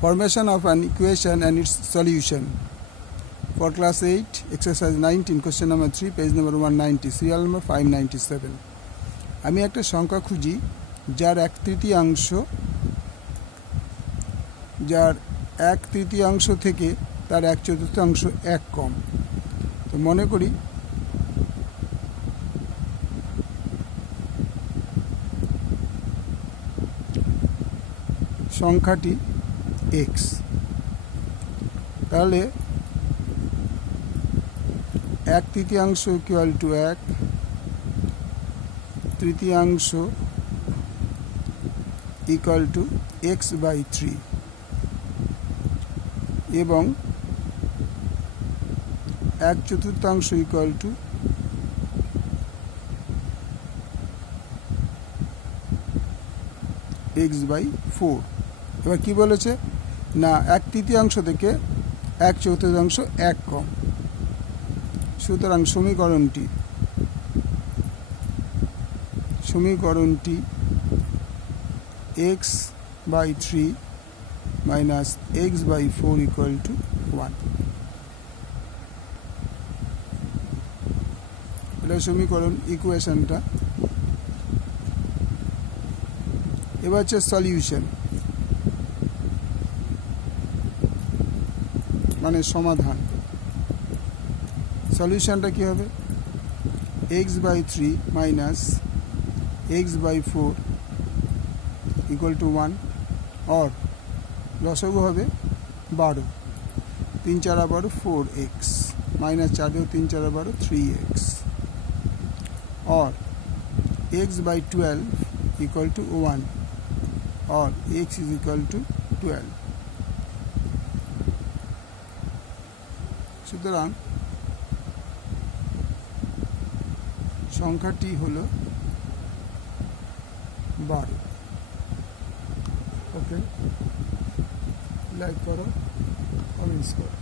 Formation of an equation and its solution. For class 8, exercise 19, question number 3, page number 190, serial number 597. আমি একটা সংখ্যা খুঁজি যার এক তৃতীয়াংশ থেকে তার এক চতুর্থাংশ এক কম। তো মনে করি সংখ্যাটি x, তাহলে এক তৃতীয়াংশ ইকুয়াল টু 1, তৃতীয়াংশ ইকুয়াল টু x/3 এবং এক চতুর্থাংশ ইকুয়াল টু x/4। এবার কি বলেছে না এক তৃতীয়াংশ থেকে এক চতুর্থাংশ এক কম। সুতরাং সমীকরণটি x/3 minus x/4 equal to 1। এটা সমীকরণ, ইকুয়েশনটা। এবার হচ্ছে সলিউশন, মানে সমাধান। সলিউশনটা কি হবে? x/3 minus x/4 equal to 1, और লসাগু হবে 12, 3 4 12 4x माइनस 4 3 4 12 3x, और x/12 इक्वल टू 1, और x इज इक्वल टू 12। সুতরাং সংখ্যাটি হলো 12। ওকে, লাইক করো, কমেন্টস করো।